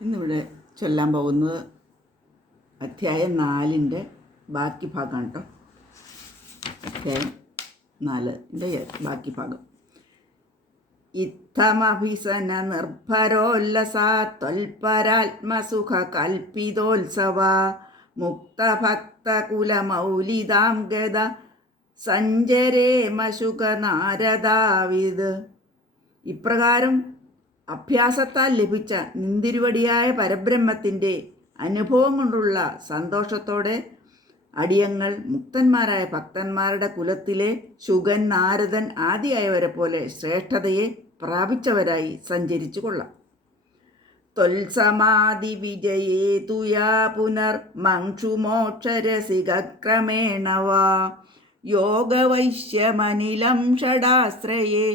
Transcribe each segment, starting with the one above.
ഇന്നിവിടെ ചൊല്ലാൻ പോകുന്നത് അധ്യായം 4 ബാക്കി ഭാഗമാണ് കേട്ടോ. അധ്യായം 4 ബാക്കി ഭാഗം. ഇത്തമഭിസന നിർഭരോല്ലസാ ത്വൽപരാത്മസുഖ കൽപ്പിതോത്സവ മുക്തഭക്തകുലമൗലിതാം ഗത സഞ്ചരേമശുക നാരദാവിത്. ഇപ്രകാരം അഭ്യാസത്താൽ ലഭിച്ച നിന്തിരുവടിയായ പരബ്രഹ്മത്തിൻ്റെ അനുഭവം കൊണ്ടുള്ള സന്തോഷത്തോടെ അടിയങ്ങൾ മുക്തന്മാരായ ഭക്തന്മാരുടെ കുലത്തിലെ ശുഗൻ, നാരദൻ ആദിയായവരെ പോലെ ശ്രേഷ്ഠതയെ പ്രാപിച്ചവരായി സഞ്ചരിച്ചു കൊള്ളാം. ത്വൽസമാധി വിജയേതുയാ പുനർ മങ്ക്ഷുമോക്ഷരസികക്രമേണ വാ യോഗവൈശ്യമനിലം ഷടാശ്രയേ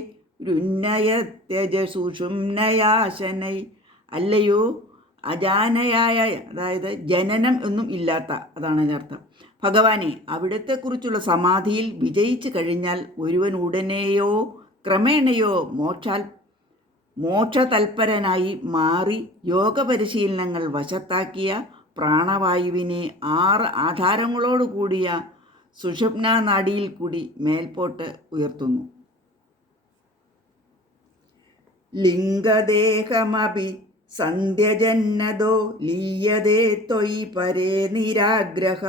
രുന്നയത്യജസുഷുമ്നയാശനൈ. അല്ലയോ അജാനയായ, അതായത് ജനനം ഒന്നും ഇല്ലാത്ത, അതാണ് അതിനർത്ഥം, ഭഗവാനെ, അവിടത്തെക്കുറിച്ചുള്ള സമാധിയിൽ വിജയിച്ചു കഴിഞ്ഞാൽ ഒരുവൻ ഉടനെയോ ക്രമേണയോ മോക്ഷതൽപരനായി മാറി യോഗപരിശീലനങ്ങൾ വശത്താക്കിയ പ്രാണവായുവിനെ 6 ആധാരങ്ങളോട് കൂടിയ സുഷുമ്നാ നാഡിയിൽ കൂടി മേൽപോട്ട് ഉയർത്തുന്നു. ലിംഗദേഹമപി സന്ധ്യജന്നതോ ലീയതേ ത്വയി പരേ നിരാഗ്രഹ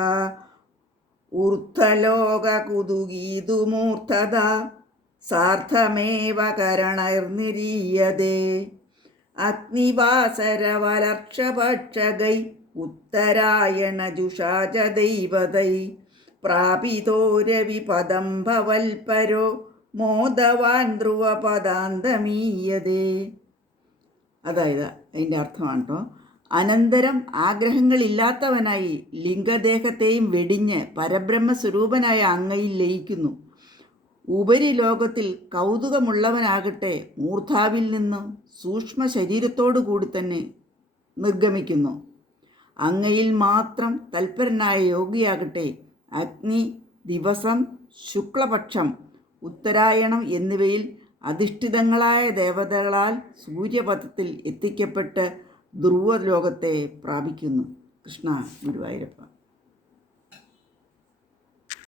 ഊർധ്വലോകകുതുകീതുമൂർധത സാർത്ഥമേവ കരണൈർനിരീയതേ അഗ്നിവാസരവലർഷപക്ഷഗൈ ഉത്തരായണജുഷാച ദൈവതൈ പ്രാപിതോ രവിപദം ഭവൽപരോ മോദവാൻ ധ്രുവപദാന്തമീയതേ. അതായത് അതിൻ്റെ അർത്ഥമാണ് കേട്ടോ. അനന്തരം ആഗ്രഹങ്ങളില്ലാത്തവനായി ലിംഗദേഹത്തെയും വെടിഞ്ഞ് പരബ്രഹ്മസ്വരൂപനായ അങ്ങയിൽ ലയിക്കുന്നു. ഉപരിലോകത്തിൽ കൗതുകമുള്ളവനാകട്ടെ മൂർധാവിൽ നിന്നും സൂക്ഷ്മ ശരീരത്തോടു കൂടി തന്നെ നിർഗമിക്കുന്നു. അങ്ങയിൽ മാത്രം തൽപരനായ യോഗിയാകട്ടെ അഗ്നി, ദിവസം, ശുക്ലപക്ഷം, ഉത്തരായണം എന്നിവയിൽ അധിഷ്ഠിതങ്ങളായ ദേവതകളാൽ സൂര്യപഥത്തിൽ എത്തിക്കപ്പെട്ട് ധ്രുവലോകത്തെ പ്രാപിക്കുന്നു. കൃഷ്ണ ഗുരുവായൂരപ്പ.